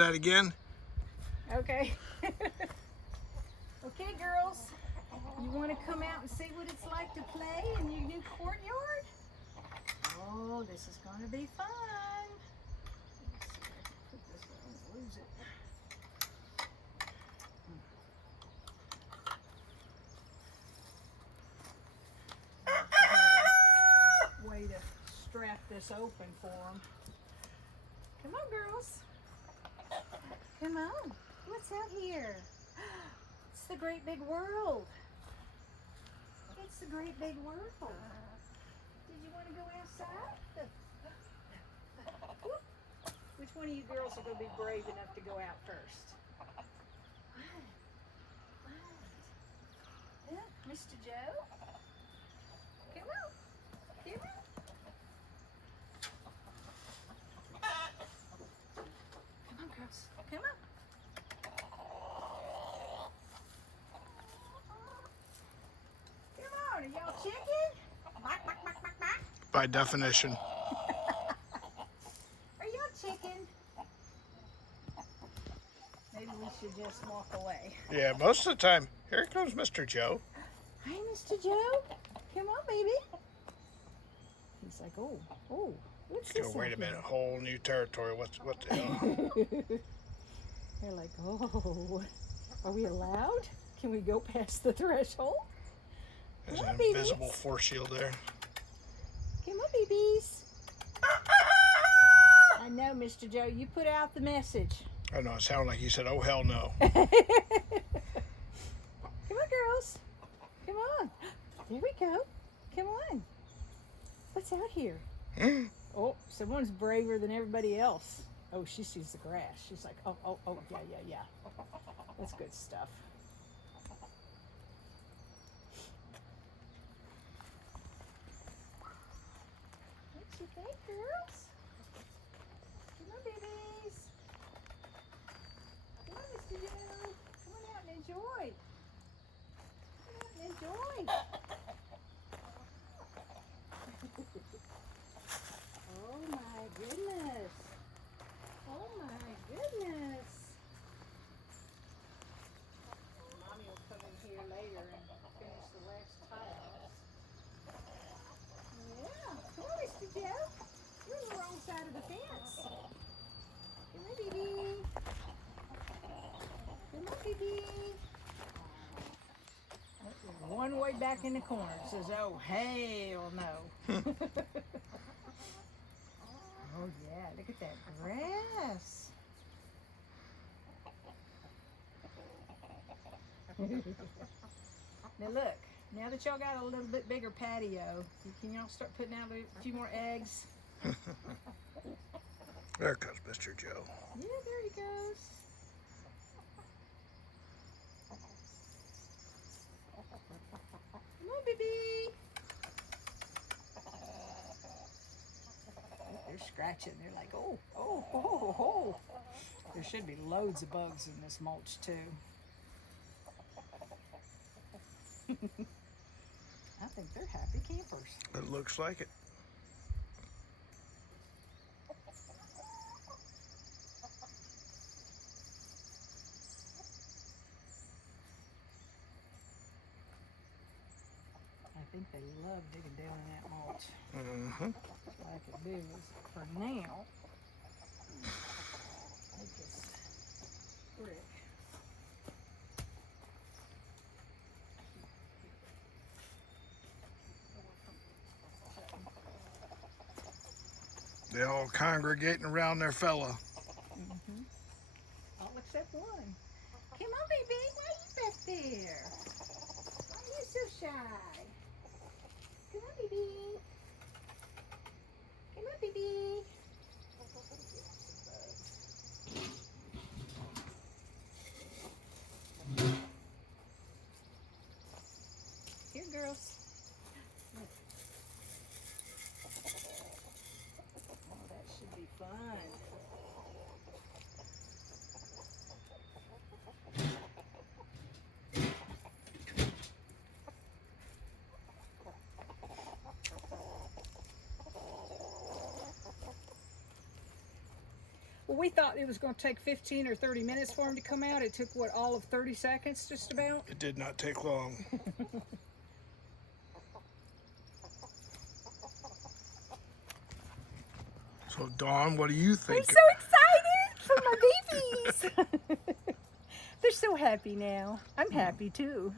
That again? Okay. Okay, girls. You want to come out and see what it's like to play in your new courtyard? Oh, this is going to be fun. Let's see if I can put this where I won't lose it. Way to strap this open for them. Come on, girls. Come on. What's out here? It's the great big world. It's the great big world. Did you want to go outside? Which one of you girls are going to be brave enough to go out first? What? Mr. Joe? Come on. Come on. Come on, girls. Come on. Come on. Are y'all chicken? Bark, bark, bark, bark, bark. By definition. Are y'all chicken? Maybe we should just walk away. Yeah, most of the time. Here comes Mr. Joe. Hi, Mr. Joe. Come on, baby. He's like, oh, what's this? Wait a minute, whole new territory. What the hell? They're like, oh, are we allowed? Can we go past the threshold? There's Come an on, invisible babies. force shield there. Come on, babies. I know, Mr. Joe, you put out the message. I know, it sounded like you said, oh, hell no. Come on, girls. Come on. There we go. Come on. What's out here? Oh, someone's braver than everybody else. Oh, she sees the grass. She's like, oh, yeah. That's good stuff. What you think, girls? Come on, babies. Come on, Mr. Joe. Come on out and enjoy. Come on out and enjoy. Oh my goodness. Oh my goodness. Mommy will come in here later and finish the last tiles. Yeah. Come on, Mr. Joe. You're on the wrong side of the fence. Come on, baby. Come on, baby. One way back in the corner says, oh, hell no. Oh, yeah, look at that grass. Now, look, now that y'all got a little bit bigger patio, can y'all start putting out a few more eggs? There comes Mr. Joe. Yeah, there he goes. Come on, baby. They're scratching. They're like, oh. There should be loads of bugs in this mulch, too. I think they're happy campers. It looks like it. I think they love digging down in that mulch. Mm-hmm. What I could do is, for now, take this brick. They all congregating around their fella. Mm-hmm. All except one. Come on, baby. Why are you back there? Why are you so shy? Come on, baby. Come on, baby. Here, girls. Oh, that should be fun. Well, we thought it was going to take 15 or 30 minutes for him to come out. It took, what, all of 30 seconds just about? It did not take long. So, Dawn, what do you think? I'm so excited for my babies. They're so happy now. I'm happy too.